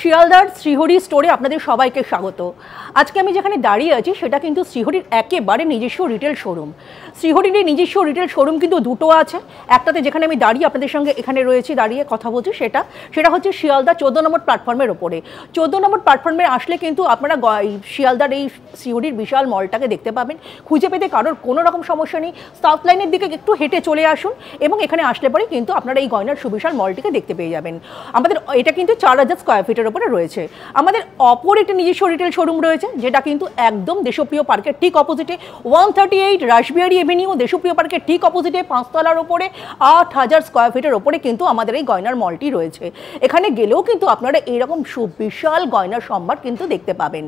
শিয়ালদার শ্রীহরি স্টোরে আপনাদের সবাইকে স্বাগত। আজকে আমি যেখানে দাঁড়িয়ে আছি সেটা কিন্তু শ্রীহরির একেবারে নিজস্ব রিটেল শোরুম। শ্রীহরির নিজস্ব রিটেল শোরুম কিন্তু দুটো আছে। একটাতে যেখানে আমি দাঁড়িয়ে আপনাদের সঙ্গে এখানে রয়েছি, দাঁড়িয়ে কথা বলছি, সেটা হচ্ছে শিয়ালদা 14 নম্বর প্ল্যাটফর্মের ওপরে। 14 নম্বর প্ল্যাটফর্মে আসলে কিন্তু আপনারা শিয়ালদার এই শ্রীহরির বিশাল মলটাকে দেখতে পাবেন। খুঁজে পেতে কারোর কোনো রকম সমস্যা নেই। সাউথ লাইনের দিকে একটু হেঁটে চলে আসুন এবং এখানে আসলে পরে কিন্তু আপনারা এই গয়নার সুবিশাল মলটিকে দেখতে পেয়ে যাবেন। আমাদের এটা কিন্তু 4000 স্কোয়ার ফিটের উপরে রয়েছে। আমাদের অপর একটি নিজস্ব রিটেল শোরুম রয়েছে যেটা কিন্তু একদম দেশপ্রিয় পার্কের ঠিক অপোজিটে, 138 রাসবিহারী এভিনিউ, দেশপ্রিয় পার্কের ঠিক অপোজিটে 5 তলার উপরে 8000 স্কোয়ার ফিটের উপরে কিন্তু আমাদের এই গয়নার মলটি রয়েছে। এখানে গেলেও কিন্তু আপনারা এইরকম সুবিশাল গয়নার সম্ভার কিন্তু দেখতে পাবেন।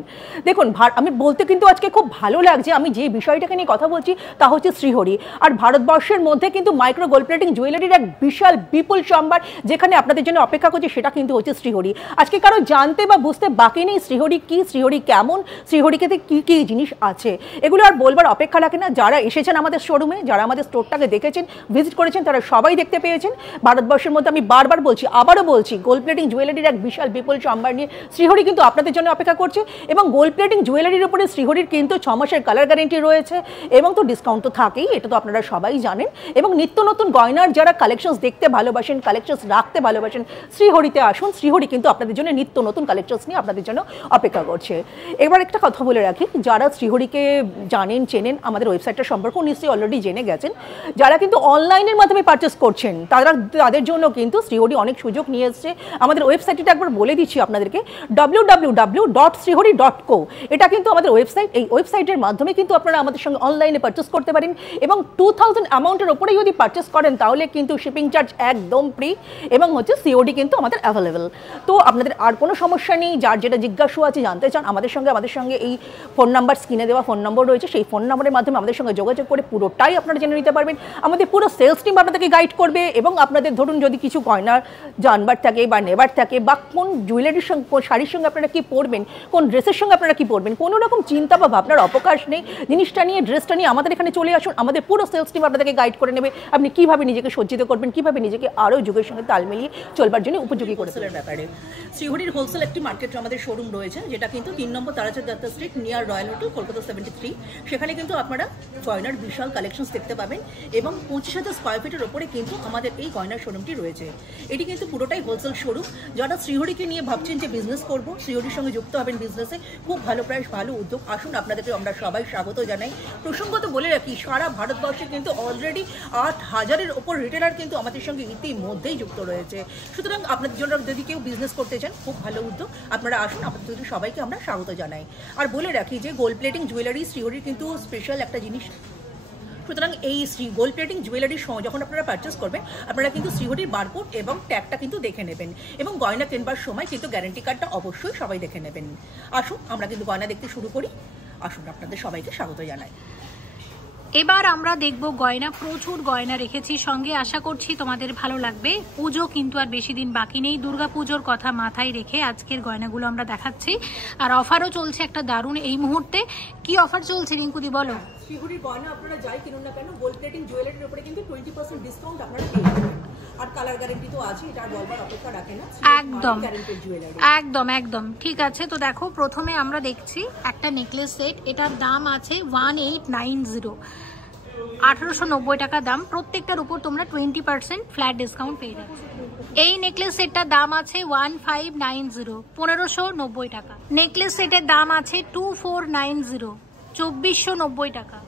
দেখুন, আমি বলতে কিন্তু আজকে খুব ভালো লাগছে, আমি যে বিষয়টাকে নিয়ে কথা বলছি তা হচ্ছে শ্রীহরি। আর ভারতবর্ষের মধ্যে কিন্তু মাইক্রো গোল্ড প্লেটিং জুয়েলারির এক বিশাল বিপুল সম্ভার যেখানে আপনাদের জন্য অপেক্ষা করছে, সেটা কিন্তু হচ্ছে শ্রীহরি। আজকে কারো জানতে বা বুঝতে বাকি নেই শ্রীহরি কি, শ্রীহরি কেমন, শ্রীহরিকে কি কি জিনিস আছে, এগুলো আর বলবার অপেক্ষা রাখে না। যারা এসেছেন আমাদের শোরুমে, যারা আমাদের স্টোরটাকে দেখেছেন, ভিজিট করেছেন, তারা সবাই দেখতে পেয়েছেন। ভারতবর্ষের মধ্যে আমি বারবার বলছি, আবারও বলছি, গোল্ড প্লেটিং জুয়েলারির এক বিশাল বিপুল সম্ভার নিয়ে শ্রীহরি কিন্তু আপনাদের জন্য অপেক্ষা করছে। এবং গোল্ড প্লেটিং জুয়েলারির উপরে শ্রীহরির কিন্তু 6 মাসের কালার গ্যারেন্টি রয়েছে এবং তো ডিসকাউন্ট তো থাকেই, এটা তো আপনারা সবাই জানেন। এবং নিত্য নতুন গয়নার যারা কালেকশনস দেখতে ভালোবাসেন, কালেকশনস রাখতে ভালোবাসেন, শ্রীহরিতে আসুন। শ্রীহরি কিন্তু আপনাদের জন্য নিত্য নতুন কালেকশনস নিয়ে আপনাদের জন্য অপেক্ষা করছে। এবার একটা কথা বলে রাখি, যারা শ্রীহরিকে জানেন, চেনেন, আমাদের ওয়েবসাইটটা সম্পর্কেও নিশ্চয়ই অলরেডি জেনে গেছেন। যারা কিন্তু অনলাইনের মাধ্যমে পারচেস করছেন তাদের জন্য কিন্তু শ্রীহরি অনেক সুযোগ নিয়ে এসছে। আমাদের ওয়েবসাইটটা একবার বলে দিচ্ছি আপনাদেরকে, www.srihori.co। এটা কিন্তু আমাদের ওয়েবসাইট। এই ওয়েবসাইটের মাধ্যমে কিন্তু আপনারা আমাদের সঙ্গে অনলাইনে পারচেস করতে পারেন এবং 2000 অ্যামাউন্টের ওপরে যদি পারচেস করেন তাহলে কিন্তু শিপিং চার্জ একদম ফ্রি এবং হচ্ছে সিওডি কিন্তু আমাদের অ্যাভেলেবেল। তো আপনাদের আর কোনো সমস্যা নেই। যার যেটা জিজ্ঞাসা আছে, জানতে চান, আমাদের সঙ্গে এই ফোন নাম্বার, স্ক্রিনে দেওয়া ফোন নম্বর রয়েছে, সেই ফোন নম্বরের মাধ্যমে আমাদের সঙ্গে যোগাযোগ করে পুরোটাই আপনারা জেনে নিতে পারবেন। আমাদের পুরো সেলস টিম আপনাদেরকে গাইড করবে এবং আপনাদের ধরুন যদি কিছু গয়নার জানবার থাকে বা নেবার থাকে বা কোন জুয়েলারির সঙ্গে, কোন শাড়ির সঙ্গে আপনারা কী পরবেন, কোন ড্রেসের সঙ্গে আপনারা কী পরবেন, কোনো রকম চিন্তা বা ভাবনার অবকাশ নেই। জিনিসটা নিয়ে, ড্রেসটা নিয়ে আমাদের এখানে চলে আসুন। আমাদের পুরো সেলস টিম আপনাদেরকে গাইড করে নেবে আপনি কীভাবে নিজেকে সজ্জিত করবেন, কীভাবে নিজেকে আরও যুগের সঙ্গে তাল মিলিয়ে চলবার জন্য উপযোগী করে তোলার ব্যাপারে। শ্রীহরির হোলসেল একটি মার্কেট আমাদের শোরুম রয়েছে যেটা কিন্তু 3 নম্বর Tarachand Dutta street, near royal hotel, Kolkata 73। সেখানে কিন্তু আপনারা গয়নার বিশাল কালেকশনস দেখতে পাবেন এবং 25,000 স্কোয়ার ফিটের ওপরে কিন্তু আমাদের এই গয়নার শোরুমটি রয়েছে। এটি কিন্তু পুরোটাই হোলসেল শোরুম। যারা শ্রীহরিকে নিয়ে ভাবছেন যে বিজনেস করব, শ্রীহরির সঙ্গে যুক্ত হবেন বিজনেসে, খুব ভালো প্রাইস, ভালো উদ্যোগ, আসুন আপনাদেরকে আমরা সবাই স্বাগত জানাই। প্রসঙ্গত বলে রাখি, সারা ভারতবর্ষে কিন্তু অলরেডি 8000-এর ওপর রিটেলার কিন্তু আমাদের সঙ্গে ইতিমধ্যেই যুক্ত রয়েছে। সুতরাং আপনাদের জন্য যদি কেউ বিজনেস করতে চান, খুব ভালো উদ্যোগ, আপনারা আসুন। আপনাদের সবাইকে আমরা স্বাগত জানাই। আর বলে রাখি যে গোল্ড প্লেটিং জুয়েলারি শ্রীহরির কিন্তু স্পেশাল একটা জিনিস। সুতরাং এই গোল্ড প্লেটিং জুয়েলারির সময় যখন আপনারা পারচেস করবেন, আপনারা কিন্তু শ্রীহরির বারকোড এবং ট্যাগটা কিন্তু দেখে নেবেন এবং গয়না কেনবার সময় কিন্তু গ্যারান্টি কার্ডটা অবশ্যই সবাই দেখে নেবেন। আসুন আমরা কিন্তু গয়না দেখতে শুরু করি। আসুন, আপনাদের সবাইকে স্বাগত জানাই। এবার আমরা দেখব গয়না। প্রচুর গয়না রেখেছি সঙ্গে, আশা করছি তোমাদের ভালো লাগবে। পুজো কিন্তু আর বেশি দিন বাকি নেই, দুর্গা পুজোর কথা মাথায় রেখে আজকের গয়নাগুলো আমরা দেখাচ্ছি। আর অফারও চলছে একটা দারুণ এই মুহূর্তে। কি অফার চলছে রিঙ্কুদি বলো? শ্রীহরির গয়না আপনারা যাই কিনুন না কেন, গোল্ড প্লেটিং জুয়েলারির উপরে কিন্তু 20% ডিসকাউন্ট আপনারা পেয়ে যাবেন। আর কালার গ্যারান্টি তো আছে, এটা বলবার অপেক্ষা রাখে না। একদম একদম একদম ঠিক আছে। তো দেখো, প্রথমে আমরা দেখছি একটা নেকলেস সেট। এটার দাম আছে 1890, 1890 টাকা দাম। প্রত্যেকটার উপর তোমরা 20% ফ্ল্যাট ডিসকাউন্ট পেয়ে যাচ্ছ। এই নেকলেস সেটটার দাম আছে 1590, 1590 টাকা। নেকলেস সেটের দাম আছে 2490, 2490 টাকা।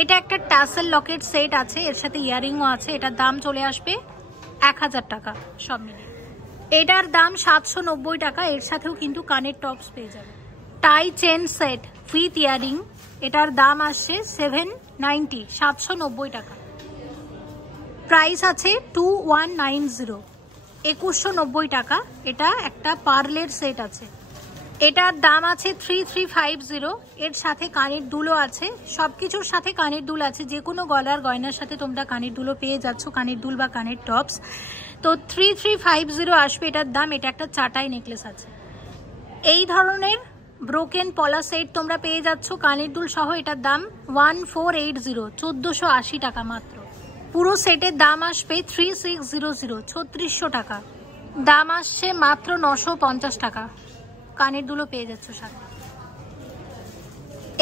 এটা একটা টাসেল লকেট সেট আছে, এর সাথে ইয়ারিংও আছে। এটার দাম চলে আসবে 1000 টাকা সব মিলে। এটার দাম 790 টাকা, এর সাথেও কিন্তু কানের টপস পেয়ে যাবে। Tie chain set with earring, এটার দাম আসছে 790, 790 টাকা। প্রাইস আছে 2190, 2190 টাকা। এটা একটা পার্লের সেট আছে, এটার দাম আছে 3350। এর সাথে কানের দুলও আছে, সবকিছুর সাথে কানের দুল আছে। যে কোনো গলার গয়নার সাথে তোমরা কানের দুলও পেয়ে যাচ্ছ, কানের দুল বা কানের টপস। তো 3350 আসবে এটার দাম। এটা একটা চাটাই নেকলেস আছে। এই ধরনের ব্রোকেন পলা সেট তোমরা পেয়ে যাচ্ছ কানের দুল সহ। এটার দাম 1480, 1480 টাকা মাত্র। পুরো সেটের দাম আসবে 3600, 3600 টাকা। দাম আসছে মাত্র 950 টাকা। কানের দুলও পেয়ে যাচ্ছ সাথে।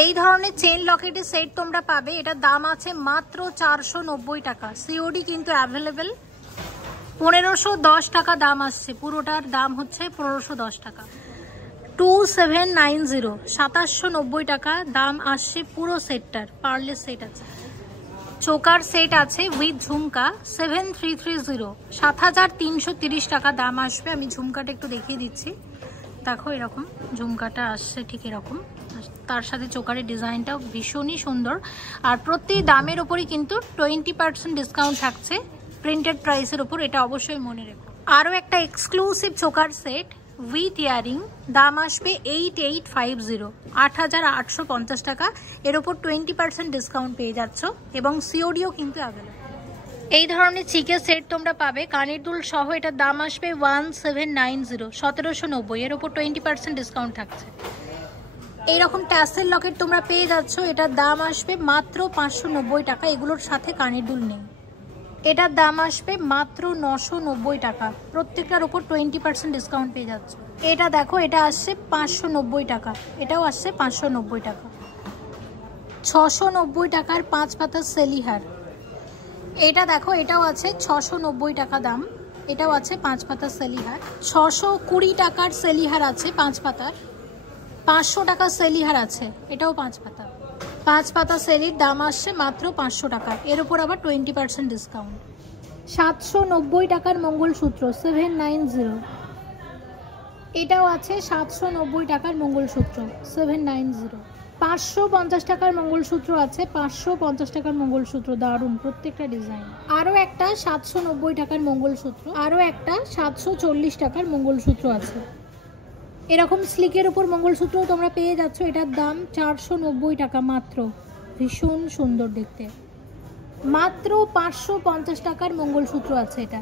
এই ধরনের চেন লকেটের সেট তোমরা পাবে, এটার দাম আছে মাত্র 490 টাকা। সিওডি কিন্তু অ্যাভেলেবেল। 1510 টাকা দাম আসছে, পুরোটার দাম হচ্ছে 1510 টাকা। 2790 2790 টাকা দাম আসছে পুরো সেটটার। পার্লের সেট আছে, চোকার সেট আছে উইথ ঝুমকা 7330 7330 টাকা দাম আসবে। আমি ঝুমকাটা একটু দেখিয়ে দিচ্ছি, দেখো এরকম ঝুমকাটা আসছে ঠিক এরকম, তার সাথে চোকারের ডিজাইনটাও ভীষণই সুন্দর। আর প্রতি দামের ওপরই কিন্তু 20% ডিসকাউন্ট থাকছে প্রিন্টেড প্রাইসের উপর, এটা অবশ্যই মনে রেখো। আরও একটা exclusive choker set with earring, দাম আসবে 8850 8850 টাকা। এর ওপর 20% ডিসকাউন্ট পেয়ে যাচ্ছ এবং সিওডিও কিন্তু অ্যাভেলেবল। এই ধরনের চিকের সেট তোমরা পাবে কানের দুল সহ, এটার দাম আসবে 1790 1790, এর ওপর 20% ডিসকাউন্ট থাকছে। এইরকম ট্যাসেল লকেট তোমরা পেয়ে যাচ্ছ, এটার দাম আসবে মাত্র 590 টাকা। এগুলোর সাথে কানের দুল নেই, এটার দাম আসবে মাত্র 990 টাকা। প্রত্যেকটার উপর 20% ডিসকাউন্ট পেয়ে যাচ্ছে। এটা দেখো, এটা আসছে 590 টাকা, এটাও আসছে 590 টাকা। 690 টাকার 5 পাতার সেলিহার, এটা দেখো, এটাও আছে 690 টাকা দাম, এটাও আছে 5 পাতার সেলিহার। 620 টাকার সেলিহার আছে 5 পাতার, 500 টাকার সেলিহার আছে, এটাও 5 পাতা। 5 পাতা সেলির দাম আসছে মাত্র 500 টাকা, এর উপর আবার 20% ডিসকাউন্ট। 790 টাকার মঙ্গলসূত্র 790, এটাও আছে 790 টাকার মঙ্গলসূত্র 790। 550 টাকার মঙ্গলসূত্র আছে, 550 টাকার মঙ্গলসূত্র, দারুণ প্রত্যেকটা ডিজাইন। আরও একটা 790 টাকার মঙ্গলসূত্র, আরও একটা 740 টাকার মঙ্গলসূত্র আছে। এরকম স্লিকের উপর মঙ্গলসূত্রও তোমরা পেয়ে যাচ্ছ, এটার দাম 490 টাকা মাত্র, ভীষণ সুন্দর দেখতে। মাত্র 550 টাকার মঙ্গলসূত্র আছে এটা,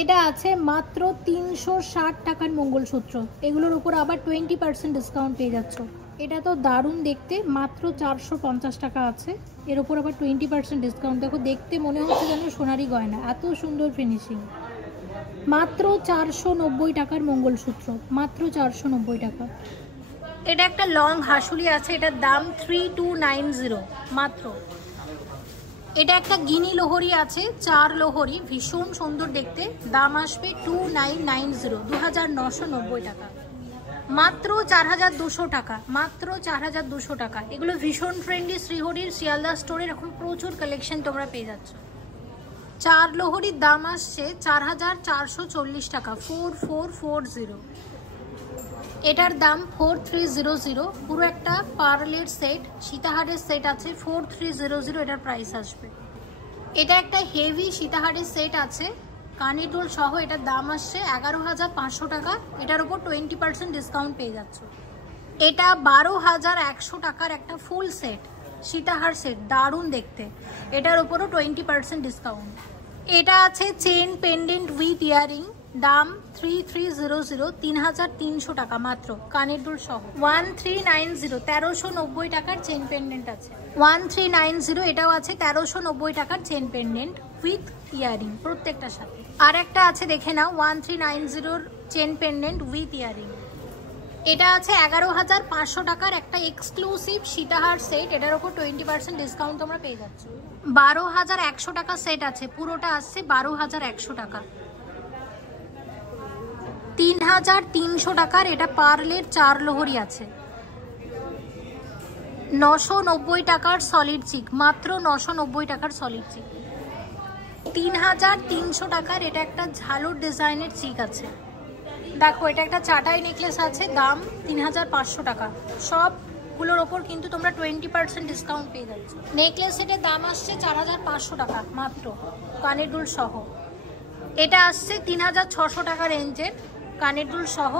এটা আছে মাত্র 360 টাকার মঙ্গলসূত্র। এগুলোর উপর আবার 20% ডিসকাউন্ট পেয়ে যাচ্ছ। এটা তো দারুণ দেখতে, মাত্র 450 টাকা আছে, এর উপর আবার 20% ডিসকাউন্ট। দেখো দেখতে মনে হচ্ছে যেন সোনারি গয়না, এত সুন্দর ফিনিশিং। মাত্র 490 টাকার মঙ্গলসূত্র, মাত্র 490 টাকা। এটা একটা লং হাসুলি আছে, এটার দাম 3290 মাত্র। এটা একটা গিনি লোহরি আছে, 4 লোহরি, ভীষণ সুন্দর দেখতে, দাম আসবে 2990 2990 টাকা। মাত্র 4200 টাকা, মাত্র 4200 টাকা। এগুলো ভীষণ ফ্রেন্ডলি, শ্রীহরির শিয়ালদা স্টোরের এখন প্রচুর কালেকশন তোমরা পেয়ে যাচ্ছ। 4 লোহরির দাম আসছে 4440 টাকা 4440। এটার দাম 4300, পুরো একটা পার্লের সেট, সীতাহারের সেট আছে 4300, এটার প্রাইস আসবে। এটা একটা হেভি সীতাহারের সেট আছে কানের দুল সহ, এটার দাম আসছে 11500 টাকা, এটার উপর 20% ডিসকাউন্ট পেয়ে যাচ্ছ। এটা 12100 টাকার একটা ফুল সেট, সীতাহার সেট, দারুণ দেখতে, এটার উপরও 20% ডিসকাউন্ট। এটা আছে চেন পেন্ডেন্ট উইথ ইয়ারিং, দাম 3300 3300 টাকা মাত্র, কানের দুল সহ। 1390 1390 টাকার চেন পেন্ডেন্ট আছে, 1390, এটাও আছে 1390 টাকার চেন পেন্ডেন্ট উইথ ইয়ারিং প্রত্যেকটার সাথে। আর একটা আছে দেখে নাও, 1390 চেন পেন্ডেন্ট উইথ ইয়ারিং। এটা আছে 11500 টাকার একটা এক্সক্লুসিভ সীতাহার সেট, এটার উপর 20% ডিসকাউন্ট তোমরা পেয়ে যাচ্ছ। 12100 টাকা সেট আছে, পুরোটা আসছে 12100 টাকা। 3300 টাকার এটা পার্লের 4 লোহরি আছে। 990 টাকার সলিড চিক, মাত্র 990 টাকার সলিড চিক। 3300 টাকার এটা একটা ঝালুর ডিজাইনের চিক আছে, দেখো এটা একটা চাটাই নেকলেস আছে, দাম 3500 টাকা। সবগুলোর ওপর কিন্তু তোমরা 20% ডিসকাউন্ট পেয়ে যাচ্ছ। নেকলেস সেটের দাম আসছে 4500 টাকা মাত্র, কানের দুল সহ। এটা আসছে 3600 টাকা রেঞ্জের কানের দুল সহ,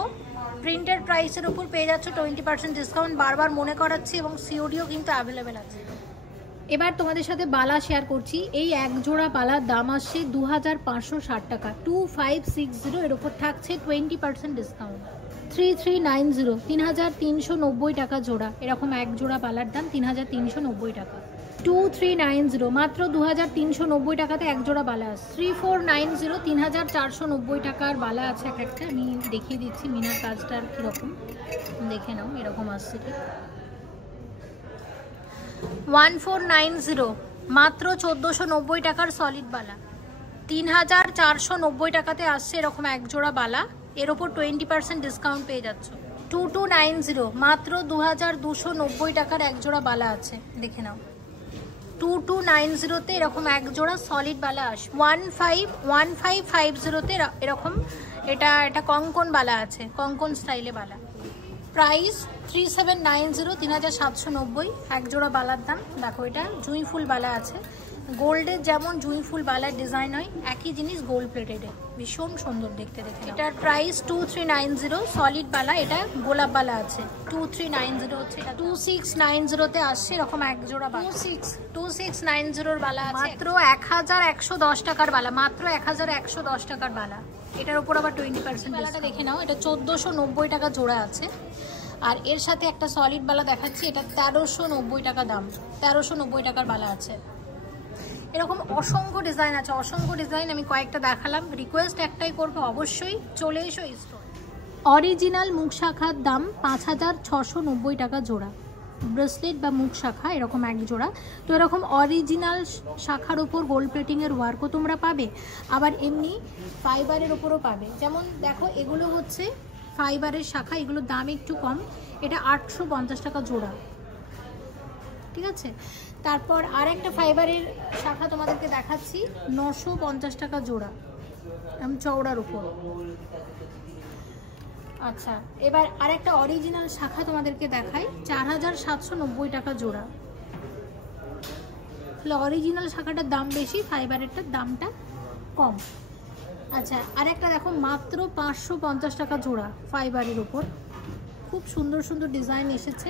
প্রিন্টেড প্রাইসের উপর পেয়ে যাচ্ছ 20% ডিসকাউন্ট। বারবার মনে করাচ্ছি, এবং সিওডিও কিন্তু অ্যাভেলেবেল আছে। এবার তোমাদের সাথে বালা শেয়ার করছি। এই এক জোড়া বালার দাম আসছে 2560 টাকা 2560, এর উপর থাকছে 20% ডিসকাউন্ট। 3390 3390 টাকা জোড়া, এরকম এক জোড়া বালার দাম 3390 টাকা। 2390 মাত্র 2390 টাকাতে এক জোড়া বালা। 3490 3490 টাকার বালা আছে এক একটা। আমি দেখিয়ে দিচ্ছি মিনার কাজটার কীরকম, দেখে নাও এরকম আসছে ঠিক। 1490 মাত্র 1490 টাকার সলিড বালা। 3490 টাকাতে আসছে এরকম এক জোড়া বালা, এর ওপর 20% ডিসকাউন্ট পেয়ে যাচ্ছ। 2290 মাত্র 2290 টাকার এক জোড়া বালা আছে, দেখে নাও। 2290 এরকম এক জোড়া সলিড বালা আসে। 1550 এরকম এটা কঙ্কন বালা আছে, কঙ্কন স্টাইলে বালা। প্রাইস 3790 3790 এক জোড়া বালার দাম। দেখো এটা জুঁই ফুল বালা আছে, গোল্ডের যেমন জুঁই ফুল বালার ডিজাইন হয় একই জিনিস গোল্ড প্লেটেডে, ভীষণ সুন্দর দেখতে। দেখে এটার প্রাইস 2390 সলিড বালা, এটা গোলাপ বালা আছে। 2390 হচ্ছে এটা। 2690 আসছে এরকম এক জোড়া বালা। 2690 বালা আছে মাত্র 1110 টাকার বালা, মাত্র 1110 টাকার বালা। এটার উপর আবার 20% বালাটা দেখে নাও, এটা 1490 টাকা জোড়া আছে। আর এর সাথে একটা সলিড বালা দেখাচ্ছি, এটা 1390 টাকা দাম। 1390 টাকার বালা আছে। এরকম অসংখ্য ডিজাইন আছে, অসংখ্য ডিজাইন। আমি কয়েকটা দেখালাম। রিকোয়েস্ট একটাই করবো, অবশ্যই চলে এসো স্টোর। অরিজিনাল মুখ শাখার দাম 5690 টাকা জোড়া। ব্রেসলেট বা মুখ শাখা এরকম এক জোড়া। তো এরকম অরিজিনাল শাখার উপর গোল্ড প্লেটিংয়ের ওয়ার্কও তোমরা পাবে, আবার এমনি ফাইবারের ওপরও পাবে। যেমন দেখো এগুলো হচ্ছে ফাইবারের শাখা, এগুলোর দাম একটু কম, এটা 850 টাকা জোড়া, ঠিক আছে। তারপর আর একটা ফাইবারের শাখা তোমাদেরকে দেখাচ্ছি, 950 টাকা জোড়া, আমি চওড়ার উপর। আচ্ছা, এবার আরেকটা অরিজিনাল শাখা তোমাদেরকে দেখাই, 4790 টাকা জোড়া। তাহলে অরিজিনাল শাখাটার দাম বেশি, ফাইবারেরটার দামটা কম। আচ্ছা, আরেকটা দেখো মাত্র 550 টাকা জোড়া ফাইবারের উপর, খুব সুন্দর সুন্দর ডিজাইন এসেছে।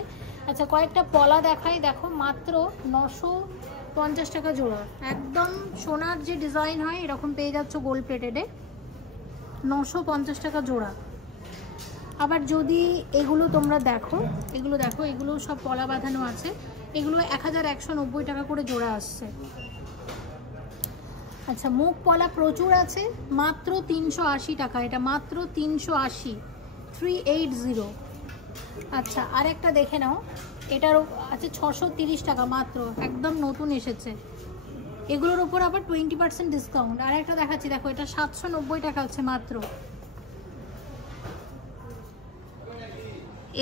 আচ্ছা, কয়েকটা পলা দেখাই, দেখো মাত্র 950 টাকা জোড়া। একদম সোনার যে ডিজাইন হয় এরকম পেয়ে যাচ্ছ গোল্ড প্লেটেডে, 950 টাকা জোড়া। আবার যদি এগুলো তোমরা দেখো, এগুলো সব পলা বাঁধানো আছে, এগুলো 1190 টাকা করে জোড়া আসছে। আচ্ছা, মুখ পলা প্রচুর আছে, মাত্র 380 টাকা, এটা মাত্র 380, 380। আচ্ছা, আরেকটা দেখে নাও, এটারও আছে 630 টাকা মাত্র, একদম নতুন এসেছে। এগুলোর উপর আবার 20% ডিসকাউন্ট। আরেকটা দেখাচ্ছি, দেখো এটা 790 টাকা আছে মাত্র।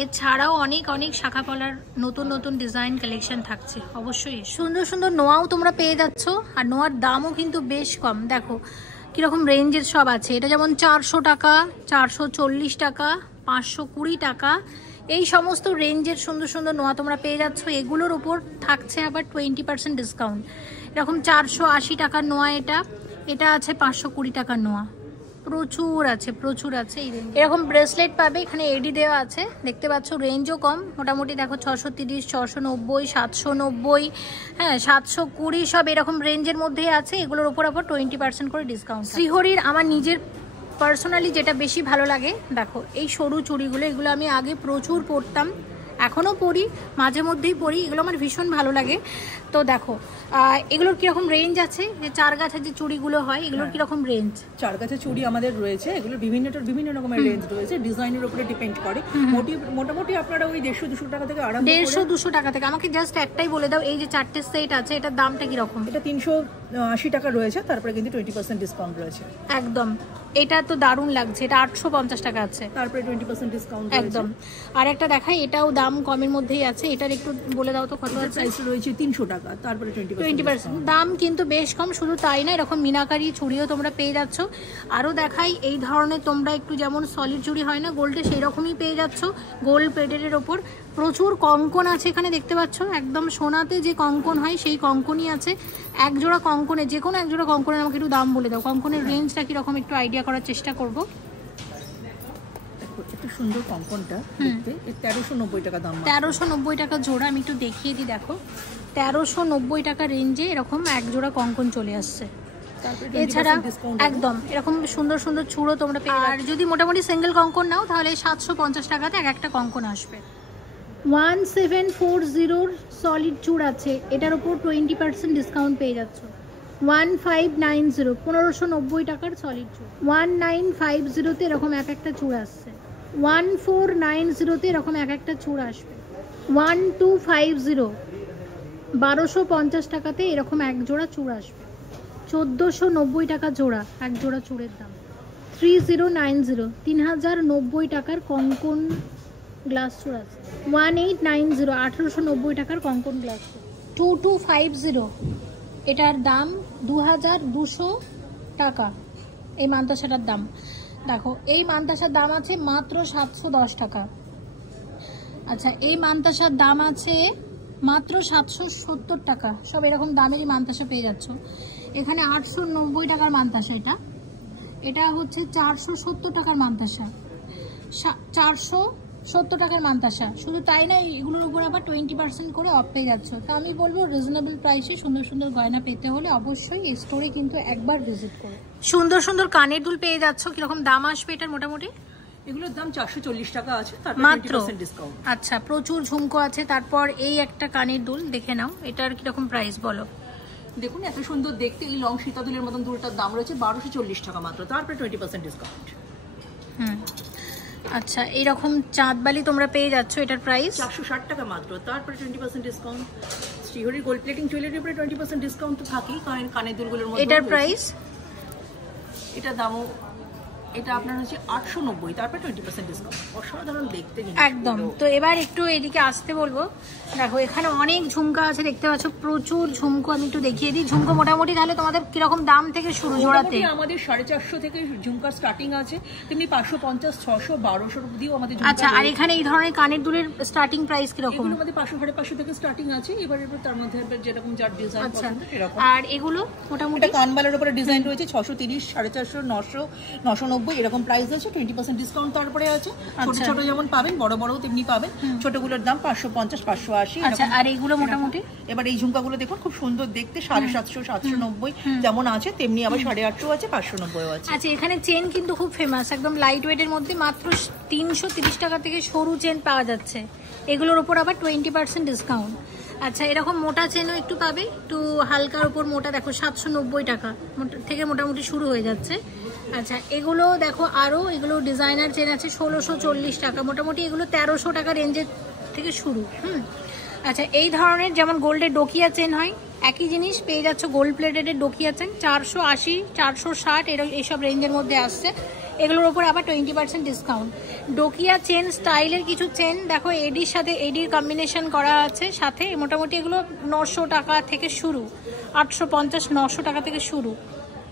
এছাড়াও অনেক অনেক শাখা পলার নতুন নতুন ডিজাইন কালেকশন থাকছে, অবশ্যই সুন্দর সুন্দর নোয়াও তোমরা পেয়ে যাচ্ছ। আর নোয়ার দামও কিন্তু বেশ কম, দেখো কীরকম রেঞ্জের সব আছে। এটা যেমন 400 টাকা, 440 টাকা, 520 টাকা, এই সমস্ত রেঞ্জের সুন্দর সুন্দর নোয়া তোমরা পেয়ে যাচ্ছ। এগুলোর ওপর থাকছে আবার 20% ডিসকাউন্ট। এরকম 480 টাকার নোয়া, এটা আছে 520 টাকার নোয়া, প্রচুর আছে এই রেঞ্জ। এরকম ব্রেসলেট পাবে, এখানে এডি দেওয়া আছে, দেখতে পাচ্ছ রেঞ্জও কম মোটামুটি। দেখো 630, 690, 790, হ্যাঁ 720, সব এরকম রেঞ্জের মধ্যেই আছে। এগুলোর ওপর আবার 20% করে ডিসকাউন্ট। শ্রীহরির আমার নিজের পার্সোনালি যেটা বেশি ভালো লাগে, দেখো এই সরু চুড়িগুলো, এগুলো আমি আগে প্রচুর পরতাম, এখনও পরি, মাঝে মধ্যেই পরি, এগুলো আমার ভীষণ ভালো লাগে। তো দেখো এগুলোর কিরকম রেঞ্জ আছে, যে 4 গাছের যে চুড়িগুলো হয় এগুলোর কিরকম রেঞ্জ? 4 গাছের চুড়ি আমাদের রয়েছে, এগুলোর বিভিন্ন রকমের রেঞ্জ রয়েছে, ডিজাইনের উপরে ডিপেন্ড করে। মোটামুটি আপনারা ওই 150-200 টাকা থেকে আরম্ভ করে 150-200 টাকা থেকে। আমাকে জাস্ট একটাই বলে দাও, এই যে 4টে সেট আছে এটার দামটা কিরকম? এটা 380 টাকা রয়েছে, তারপরে কিন্তু 20% ডিসকাউন্ট রয়েছে। একদম, এটা তো দারুণ লাগছে, এটা 850 টাকা আছে, তারপরে 20% ডিসকাউন্ট একদম। আর একটা দেখাই, এটাও দাম কমের মধ্যেই আছে, এটার একটু বলে দাও তো কত আছে? প্রাইস রয়েছে 300 টাকা, তারপরে 20%। দাম কিন্তু বেশ কম। শুধু তাই না, এরকম মিনাকারি চুড়িও তোমরা পেয়ে যাচ্ছ। আরও দেখাই, এই ধরনের তোমরা একটু যেমন সলিড চুড়ি হয় না গোল্ডে, সেই রকমই পেয়ে যাচ্ছ গোল্ড প্লেটের ওপর। প্রচুর কঙ্কন আছে এখানে, দেখতে পাচ্ছ একদম সোনাতে যে কঙ্কন হয় সেই কঙ্কনই আছে। এক জোড়া কঙ্কনে, যে কোনো এক জোড়া কঙ্কনের আমাকে একটু দাম বলে দাও, কঙ্কনের রেঞ্জটা কীরকম একটু আইডিয়া করার চেষ্টা করবো। একটু সুন্দর কঙ্কনটা দেখতে, 1390 টাকা দাম। 1390 টাকা জোড়া, আমি একটু দেখিয়ে দিই। দেখো 1390 টাকা রেঞ্জে এরকম এক জোড়া কঙ্কন চলে আসছে। এছাড়া একদম এরকম সুন্দর সুন্দর চূড়ো তোমরা পেয়ে। আর যদি মোটামুটি সিঙ্গেল কঙ্কন নাও তাহলে 750 টাকাতে এক একটা কঙ্কন আসবে। 1740 সলিড চুড় আছে, এটার উপর 20% ডিসকাউন্ট পেয়ে যাচ্ছ। 1590 1590 টাকার সলিড চুড়। 1950 তে এরকম এক একটা চুড় আসছে। 1490 তে এরকম এক একটা চুড় আসবে। 1250 1250 টাকাতে এরকম এক জোড়া চুড় আসবে। 1490 টাকা জোড়া এক জোড়া চুড়ের দাম। 3090 3090 টাকার কঙ্কন গ্লাস চুড় আছে। 1890 1890 টাকার কঙ্কন গ্লাস চুড়। 2250 এটার দাম 2200 টাকা। এই মান্তাসাটার দাম দেখো, এই মান্তাসার দাম আছে মাত্র 710 টাকা। আচ্ছা, এই মান্তাসার দাম আছে মাত্র 770 টাকা। সব এরকম দামেরই মান্তাসা পেয়ে যাচ্ছ। এখানে 890 টাকার মান্তাসা, এটা হচ্ছে 470 টাকার মান্তাসা, 470 টাকার মান্তাসা। শুধু তাই না, এগুলোর উপর আবার 20% করে অফ পেয়ে যাচ্ছ। তো আমি বলবো রিজনেবল প্রাইসে সুন্দর সুন্দর গয়না পেতে হলে অবশ্যই এই স্টোরে কিন্তু একবার ভিজিট করো। সুন্দর সুন্দর কানের দুল পেয়ে যাচ্ছ। কিরকম দাম আসবে এটার মোটামুটি? এগুলোর দাম 440 টাকা আছে, তারপর মাত্র 20% ডিসকাউন্ট। আচ্ছা, প্রচুর ঝুমকো আছে। তারপর এই একটা কানের দুল দেখে নাও, এটার কিরকম প্রাইস বলো? দেখুন এত সুন্দর দেখতে, এই লং সীতা দুলের মতন দুলটার দাম রয়েছে 1240 টাকা মাত্র, তারপরে 20% ডিসকাউন্ট। আচ্ছা, এইরকম চাঁদবালি তোমরা পেয়ে যাচ্ছ, এটার প্রাইস 460 টাকা মাত্র, তারপরে 20% ডিসকাউন্ট। শ্রীহরির গোল্ড প্লেটিং জুয়েলারির উপরে 20% ডিসকাউন্ট তো থাকেই, কারণ কানের দুলগুলোর মধ্যে। এটার প্রাইস, এটার দামও এটা আপনার হচ্ছে 890, তারপরে 20% ডিসকাউন্ট। অসাধারণ দেখতে একদম। তো এবার একটু এদিকে আসতে বলবো। দেখো এখানে অনেক ঝুমকা আছে, দেখতে পাচ্ছ প্রচুর ঝুমকো। আমি একটু দেখিয়ে দিই ঝুমকো মোটামুটি তাহলে তোমাদের কিরকম দাম থেকে শুরু জোড়াতে? আমাদের 450 থেকে ঝুমকার স্টার্টিং আছে, তেমনি 550 600 1200 অবধিও আমাদের। আচ্ছা, আর এখানে এই ধরনের কানের দুলের স্টার্টিং প্রাইস কিরকম? এগুলো আমাদের 500 550 থেকে স্টার্টিং আছে। এবারে তার মধ্যে যেরকম যার ডিজাইন পছন্দ এরকম। আর এগুলো মোটামুটি কানবালার উপরে ডিজাইন রয়েছে 630 450 900 990 এরকম প্রাইস আছে। 20% ডিসকাউন্ট তারপরে আছে। ছোট ছোট যেমন পাবেন, বড় বড়ও তেমনি পাবেন। ছোটগুলোর দাম 550 580। আচ্ছা, আর এইগুলো মোটামুটি? এবার এই ঝুমকাগুলো দেখুন, খুব সুন্দর দেখতে, 750 790 যেমন আছে তেমনি আবার 850 আছে, 590 আছে। আচ্ছা, এখানে চেন কিন্তু খুব ফেমাস, একদম লাইট ওয়েটের মধ্যে মাত্র 330 টাকা থেকে সরু চেন পাওয়া যাচ্ছে। এগুলোর উপর আবার 20% ডিসকাউন্ট। আচ্ছা, এরকম মোটা চেনও একটু পাবে, একটু হালকার উপর মোটা দেখো 790 টাকা থেকে মোটামুটি শুরু হয়ে যাচ্ছে। আচ্ছা, এগুলো দেখো আরও, এগুলো ডিজাইনার চেন আছে 1640 টাকা, মোটামুটি এগুলো 1300 টাকা রেঞ্জের থেকে শুরু। আচ্ছা, এই ধরনের যেমন গোল্ডের ডোকিয়া চেন হয়, একই জিনিস পেয়ে যাচ্ছ গোল্ড প্লেটেডের ডোকিয়া চেন 480 460 এইসব রেঞ্জের মধ্যে আসছে। এগুলোর উপর আবার 20% ডিসকাউন্ট। ডোকিয়া চেন স্টাইলের কিছু চেন দেখো, এডির সাথে এডির কম্বিনেশন করা আছে সাথে, মোটামুটি এগুলো 900 টাকা থেকে শুরু, 850 900 টাকা থেকে শুরু।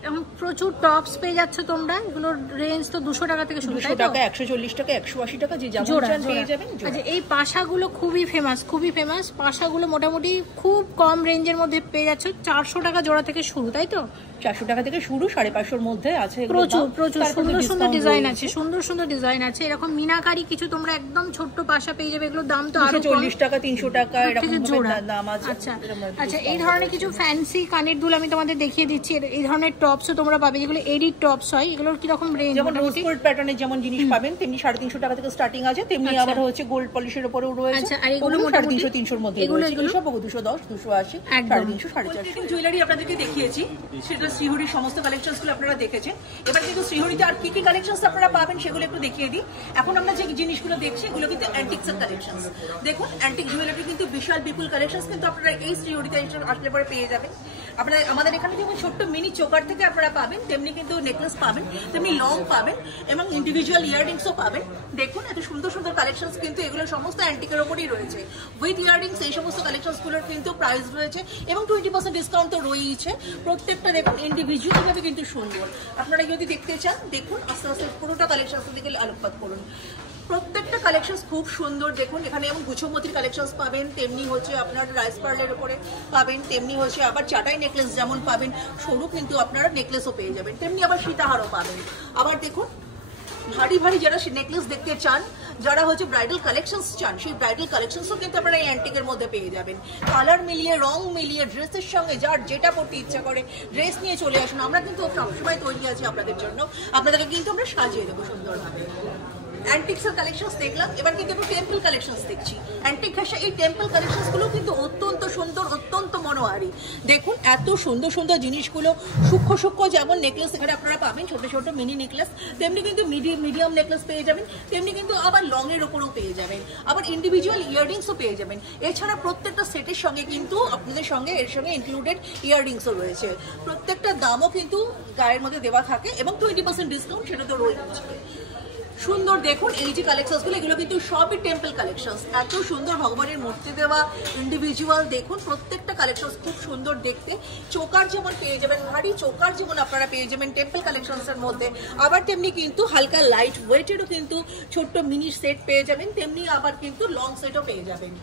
এবং প্রচুর টপস পেয়ে যাচ্ছে তোমরা, এগুলোর রেঞ্জ তো 200 টাকা থেকে শুরু, 200 টাকা 140 টাকা 180 টাকা যে যেমন চান পেয়ে যাবেন। আচ্ছা, এই পাশাগুলো খুবই ফেমাস, খুবই ফেমাস পাশাগুলো, মোটামুটি খুব কম রেঞ্জের মধ্যে পেয়ে যাচ্ছে, 400 টাকা জোড়া থেকে শুরু, তাই তো? 400 টাকা থেকে শুরু, 550 মধ্যে আছে। প্রচুর প্রচুর সুন্দর সুন্দর ডিজাইন আছে, সুন্দর সুন্দর ডিজাইন আছে। এরকম মিনাকারি কিছু তোমরা একদম ছোট্ট পাশা পেয়ে যাবে, এগুলোর দাম তো আরো 240 টাকা 300 টাকা এরকম দাম আছে। আচ্ছা আচ্ছা, এই ধরনের কিছু ফ্যান্সি কানের দুল আমি তোমাদের দেখিয়ে দিচ্ছি। এই ধরনের টপসও তোমরা পাবে, যেগুলো এডিট টপস হয়। এগুলোর কি রকম রেঞ্জ? যেমন রোজ গোল্ড প্যাটার্নের যেমন জিনিস পাবেন তেমনি 350 টাকা থেকে স্টার্টিং আছে, তেমনি আবার হচ্ছে গোল্ড পলিশের উপরেও রয়েছে। আচ্ছা, আর এগুলো মোটামুটি 300 300 এর মধ্যে এগুলো সব 210 280 350 450 জুয়েলারি আপনাদেরকে দেখিয়েছি। সেটা শ্রীহরির সমস্ত কালেকশনস গুলো আপনারা দেখেছেন। এবার কিন্তু শ্রীহরিতে আর কি কি কালেকশনস আপনারা পাবেন সেগুলো একটু দেখিয়ে দিই। এখন আমরা যে জিনিসগুলো দেখছি এগুলো কিন্তু অ্যান্টিক্স এর কালেকশনস। দেখুন অ্যান্টিক জুয়েলারি কিন্তু বিশাল বিপুল কালেকশনস কিন্তু আপনারা এই শ্রীহরিতে আসলে পরে পেয়ে যাবেন। আপনারা আমাদের এখানে যেমন ছোট্ট মিনি চোকার থেকে আপনারা পাবেন, তেমনি কিন্তু নেকলেস পাবেন, তেমনি লং পাবেন এবং ইন্ডিভিজুয়াল ইয়াররিংসও পাবেন। দেখুন এত সুন্দর সুন্দর কালেকশনস কিন্তু এগুলো সমস্ত অ্যান্টিকের উপরই রয়েছে। উইথ ইয়াররিংস এই সমস্ত কালেকশনসগুলোর কিন্তু প্রাইস রয়েছে এবং 20% ডিসকাউন্ট তো রয়েছে। প্রত্যেকটা দেখুন ইন্ডিভিজুয়াল ভাবে কিন্তু সুন্দর। আপনারা যদি দেখতে চান দেখুন, আস্তে আস্তে পুরোটা কালেকশনস দিকে আলোকপাত করুন। প্রত্যেকটা কালেকশনস খুব সুন্দর। দেখুন এখানে যেমন গুছমতির কালেকশনস পাবেন, তেমনি হচ্ছে আপনার রাইস পার্লের উপরে পাবেন, তেমনি হচ্ছে আবার চাটাই নেকলেস যেমন পাবেন, সরু কিন্তু আপনারা নেকলেসও পেয়ে যাবেন, তেমনি আবার সীতাহারও পাবেন। আবার দেখুন ভারী ভারী যারা নেকলেস দেখতে চান, যারা হচ্ছে ব্রাইডাল কালেকশনস চান, সেই ব্রাইডাল কালেকশনসও কিন্তু আপনারা এই অ্যান্টিকের মধ্যে পেয়ে যাবেন। কালার মিলিয়ে, রং মিলিয়ে, ড্রেসের সঙ্গে যার যেটা পড়তে ইচ্ছা করে ড্রেস নিয়ে চলে আসুন। আমরা কিন্তু সবসময় তৈরি আছি আপনাদের জন্য, আপনাদেরকে কিন্তু আমরা সাজিয়ে দেবো সুন্দরভাবে। অ্যান্টিক্সের কালেকশনস দেখলাম, এবার কিন্তু একটু টেম্পল কালেকশনস দেখছি। অ্যান্টিক ঘেঁষা এই টেম্পল কালেকশনসগুলো কিন্তু অত্যন্ত সুন্দর, অত্যন্ত মনোহারী। দেখুন এত সুন্দর সুন্দর জিনিসগুলো, সূক্ষ্ম সূক্ষ্ম যেমন নেকলেস এখানে আপনারা পাবেন, ছোট ছোট মিনি নেকলেস, তেমনি কিন্তু মিডিয়াম নেকলেস পেয়ে যাবেন, তেমনি কিন্তু আবার লং এর উপরেও পেয়ে যাবেন, আবার ইন্ডিভিজুয়াল ইয়াররিংসও পেয়ে যাবেন। এছাড়া প্রত্যেকটা সেটের সঙ্গে কিন্তু আপনাদের সঙ্গে এর সঙ্গে ইনক্লুডেড ইয়াররিংসও রয়েছে। প্রত্যেকটা দামও কিন্তু গায়ের মধ্যে দেওয়া থাকে এবং 20% ডিসকাউন্ট সেটা তো রয়েছে। সুন্দর দেখুন এই যে কালেকশনসগুলো, এগুলো কিন্তু সবই টেম্পল কালেকশনস। এত সুন্দর ভগবানের মূর্তি দেওয়া ইন্ডিভিজুয়াল, দেখুন প্রত্যেকটা কালেকশনস খুব সুন্দর দেখতে। চোকার যেমন পেয়ে যাবেন, ভারী চোকার যেমন আপনারা পেয়ে যাবেন টেম্পল কালেকশনসের মধ্যে, আবার তেমনি কিন্তু হালকা লাইট ওয়েটেরও কিন্তু ছোট্ট মিনি সেট পেয়ে যাবেন, তেমনি আবার কিন্তু লং সেটও পেয়ে যাবেন।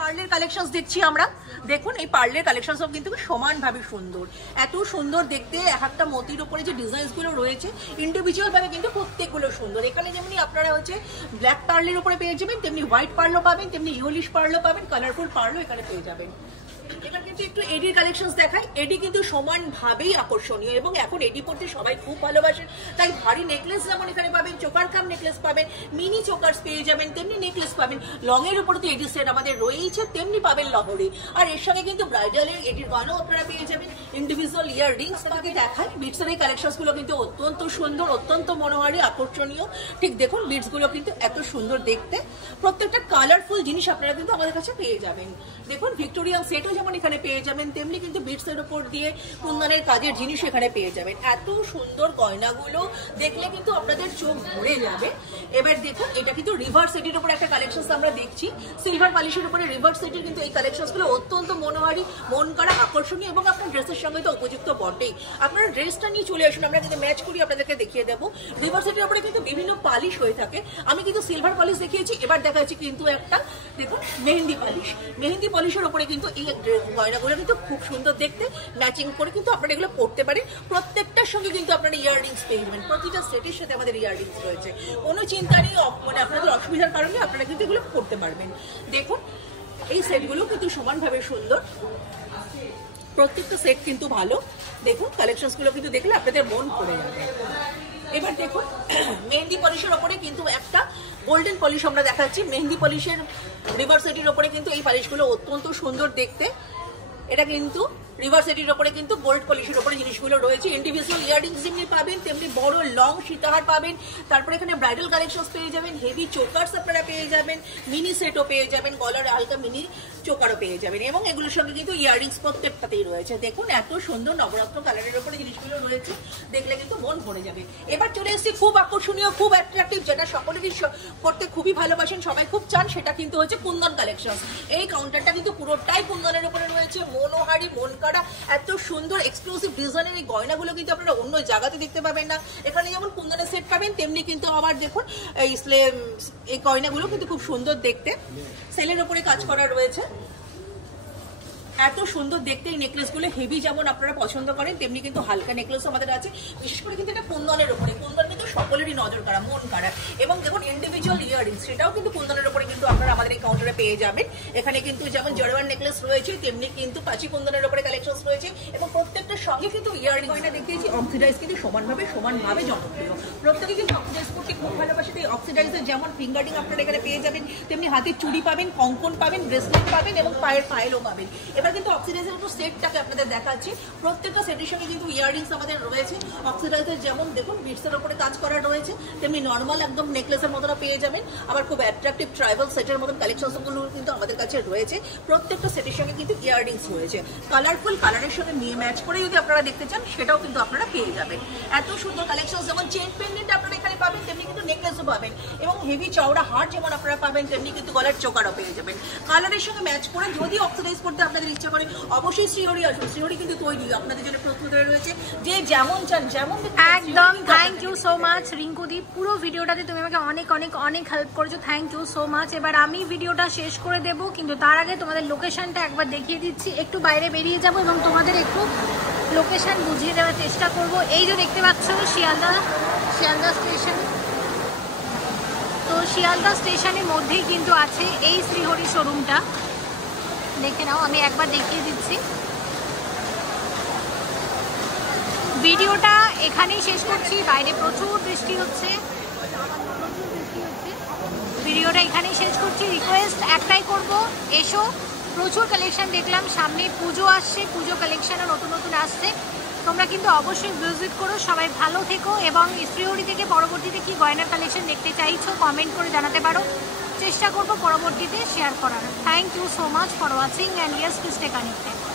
পার্লের কালেকশনস দেখছি আমরা, দেখুন এই পার্লের কালেকশনসও কিন্তু সমানভাবে সুন্দর, এত সুন্দর দেখতে। একটা মতির উপরে যে ডিজাইনসগুলো রয়েছে ইন্ডিভিজুয়াল ভাবে কিন্তু প্রত্যেকগুলো সুন্দর। এখানে যেমনি আপনারা হচ্ছে ব্ল্যাক পার্লের উপরে পেয়ে যাবেন, তেমনি হোয়াইট পার্লও পাবেন, তেমনি ইয়েলিশ পার্লও পাবেন, কালারফুল পার্লও এখানে পেয়ে যাবেন। এবার কিন্তু একটু এডির কালেকশনস দেখাই। এডি কিন্তু সমানভাবেই আকর্ষণীয় এবং এখন এডি পড়তে সবাই খুব ভালোবাসেন, তাই ভারী নেকলেস যেমন এখানে পাবেন, চোকার কাম নেকলেস পাবেন, মিনি চোকার্স পেয়ে যাবেন, তেমনি নেকলেস পাবেন। লং এর উপরে তো এডি সেট আমাদের রয়েছে, তেমনি পাবেন লহরি। আর এর সঙ্গে কিন্তু ব্রাইডালের এডির গয়নাও আপনারা পেয়ে যাবেন, ইন্ডিভিজুয়াল ইয়ার রিংস আমাকে দেখায়। বিটসের এই কালেকশনস গুলো কিন্তু অত্যন্ত সুন্দর, অত্যন্ত মনোহারী, আকর্ষণীয়। ঠিক দেখুন বিটস গুলো কিন্তু এত সুন্দর দেখতে, প্রত্যেকটা কালারফুল জিনিস আপনারা কিন্তু আমাদের কাছে পেয়ে যাবেন। দেখুন ভিক্টোরিয়ান সেটও যেমন এখানে পেয়ে যাবেন, তেমনি কিন্তু বিটসের উপর দিয়ে কুন্দনের কাজের জিনিস এখানে পেয়ে যাবেন। এত সুন্দর গয়নাগুলো দেখলে কিন্তু আপনাদের চোখ ভরে যাবে। এবার দেখুন এটা কিন্তু রিভার্স সেটের উপর একটা কালেকশন আমরা দেখছি, সিলভার পলিশের উপরে রিভার্স সেটের কিন্তু এই কালেকশন গুলো অত্যন্ত মনোহারী, মন করা, আকর্ষণীয় এবং আপনার ড্রেসের সঙ্গে তো উপযুক্ত বটেই। আপনারা ড্রেসটা নিয়ে চলে আসুন, আমরা কিন্তু ম্যাচ করি আপনাদেরকে দেখিয়ে দেবো। রিভার্স সেটের উপরে কিন্তু বিভিন্ন পালিশ হয়ে থাকে, আমি কিন্তু সিলভার পলিশ দেখিয়েছি, এবার দেখাচ্ছি কিন্তু একটা দেখুন মেহেন্দি পলিশ। মেহেন্দি পলিশের উপরে কিন্তু এই গয়নাগুলো কিন্তু খুব সুন্দর দেখতে, ম্যাচিং করে কিন্তু আপনারা এগুলো পড়তে পারেন। প্রত্যেকটার সঙ্গে কিন্তু আপনারা ইয়াররিংস পেয়ে যাবেন, প্রতিটা সেটের সাথে আমাদের ইয়াররিংস রয়েছে, কোনো চিন্তা নেই। মানে আপনাদের অসুবিধার কারণে আপনারা কিন্তু এগুলো পড়তে পারবেন। দেখুন এই সেটগুলো কিন্তু সমানভাবে সুন্দর, প্রত্যেকটা সেট কিন্তু ভালো। দেখুন কালেকশনস গুলো কিন্তু দেখলে আপনাদের মন পড়ে যাবে। এবার দেখুন মেহেন্দি পলিশের ওপরে কিন্তু একটা গোল্ডেন পলিশ আমরা দেখাচ্ছি। মেহেন্দি পলিশের রিভার্স সেটের ওপরে কিন্তু এই পলিশগুলো অত্যন্ত সুন্দর দেখতে। এটা কিন্তু রিভার্স সেটের ওপরে কিন্তু গোল্ড পলিশের ওপরে জিনিসগুলো রয়েছে। ইন্ডিভিজুয়াল ইয়াররিংস যেমনি পাবেন, তেমনি বড় লং সীতাহার পাবেন। তারপরে এখানে ব্রাইডাল কালেকশনস পেয়ে যাবেন, হেভি চোকার্স আপনারা পেয়ে যাবেন, মিনি সেটও পেয়ে যাবেন, গলার হালকা মিনি চোকারও পেয়ে যাবেন এবং এগুলোর সঙ্গে কিন্তু ইয়াররিংস প্রত্যেকটাতেই রয়েছে। দেখুন এত সুন্দর নবরত্ন কালারের ওপরে জিনিসগুলো রয়েছে, দেখলে কিন্তু মন ভরে যাবে। এবার চলে এসেছি খুব আকর্ষণীয়, খুব অ্যাট্রাকটিভ, যেটা সকলেরই করতে খুবই ভালোবাসেন, সবাই খুব চান, সেটা কিন্তু হচ্ছে কুন্দন কালেকশন। এই কাউন্টারটা কিন্তু পুরোটাই কুন্দনের উপরে রয়েছে, মনোহারী, মন করা, এত সুন্দর এক্সক্লুসিভ ডিজাইনের এই গয়নাগুলো কিন্তু আপনারা অন্য জায়গাতে দেখতে পাবেন না। এখানে যেমন কুন্দনের সেট পাবেন, তেমনি কিন্তু আবার দেখুন এই গয়নাগুলো কিন্তু খুব সুন্দর দেখতে, সেলের উপরে কাজ করা রয়েছে। এত সুন্দর দেখতে এই নেকলেসগুলো, হেভি যেমন আপনারা পছন্দ করেন, তেমনি কিন্তু হালকা নেকলেসও আমাদের আছে। বিশেষ করে কিন্তু এটা কুন্দনের উপরে, কুন্দন কিন্তু সকলেরই নজর কাড়া, মন কাড়া। এবং দেখুন ইন্ডিভিজুয়াল ইয়াররিংস, সেটাও কিন্তু কুন্দনের উপরে কিন্তু আপনারা আমাদের এই কাউন্টারে পেয়ে যাবেন। এখানে কিন্তু যেমন জড়ওয়ার নেকলেস রয়েছে, তেমনি কিন্তু পাঁচি কুন্দনের উপরে কালেকশন রয়েছে এবং প্রত্যেকটার সঙ্গে কিন্তু ইয়াররিং গয়না দেখিয়েছি। অক্সিডাইজ কিন্তু সমানভাবে জনপ্রিয়, প্রত্যেকে কিন্তু অক্সিডাইজ করতে খুব ভালোবাসে। এই অক্সিডাইজের যেমন ফিঙ্গারিং আপনারা এখানে পেয়ে যাবেন, তেমনি হাতের চুড়ি পাবেন, কঙ্কন পাবেন, ব্রেসলেট পাবেন এবং পায়ের পায়েলও পাবেন। এবার কিন্তু অক্সিডাইজের একটু সেটটাকে আপনাদের দেখাচ্ছি। প্রত্যেকটা সেটের সঙ্গে কিন্তু ইয়াররিংস আমাদের রয়েছে। অক্সিডাইজের যেমন দেখুন বিটসের উপরে কাজ করা রয়েছে, তেমনি নর্মাল একদম নেকলেসের মতো পেয়ে যাবেন। আবার খুব অ্যাট্রাকটিভ ট্রাইবাল সেটের মতন কালেকশনগুলো কিন্তু আমাদের কাছে রয়েছে। প্রত্যেকটা সেটের সঙ্গে কিন্তু ইয়াররিংস রয়েছে, কালারফুল, কালারের সঙ্গে ম্যাচ করে যদি আপনারা দেখতে চান সেটাও কিন্তু আপনারা পেয়ে যাবেন। এত সুন্দর কালেকশন, যেমন চেন পেন্ডেন্ট আপনারা এখানে পাবেন, তেমনি কিন্তু নেকলেসও পাবেন এবং হেভি চওড়া হার যেমন আপনারা পাবেন, তেমনি কিন্তু গলার চোকারও পেয়ে যাবেন। কালারের সঙ্গে ম্যাচ করে যদি অক্সিডাইজ করতে আপনাদের ইচ্ছা করে অবশ্যই শ্রীহরি আসুন। শ্রীহরি কিন্তু তৈরি আপনাদের জন্য প্রস্তুত হয়ে রয়েছে, যে যেমন চান যেমন। একদম থ্যাংক ইউ সো মাচ রিঙ্কুদি, পুরো ভিডিওটাতে তুমি আমাকে অনেক অনেক অনেক হেল্প করেছো, থ্যাংক ইউ সো মাচ। এবার আমি ভিডিওটা শেষ করে দেব, কিন্তু তার আগে তোমাদের লোকেশনটা একবার দেখিয়ে দিচ্ছি। একটু বাইরে বেরিয়ে যাব এবং তোমাদের একটু লোকেশন বুঝিয়ে দেওয়ার চেষ্টা করব। এই যে দেখতে পাচ্ছ শিয়ালদা স্টেশন, তো শিয়ালদা স্টেশনের মধ্যেই কিন্তু আছে এই শ্রীহরি শোরুমটা, দেখে নাও। আমি একবার দেখিয়ে দিচ্ছি। ভিডিওটা এখানেই শেষ করছি, বাইরে প্রচুর বৃষ্টি হচ্ছে। ভিডিওটা এখানেই শেষ করছি। রিকোয়েস্ট একটাই করব, এসো, প্রচুর কালেকশন দেখলাম, সামনে পুজো আসছে, পুজো কালেকশনও নতুন নতুন আসছে, তোমরা কিন্তু অবশ্যই ভিজিট করো। সবাই ভালো থেকো এবং শ্রীহরি থেকে পরবর্তীতে কি গয়নার কালেকশন দেখতে চাইছো কমেন্ট করে জানাতে পারো, চেষ্টা করবো পরবর্তীতে শেয়ার করার। Thank you so much for watching and yes, please stay connected.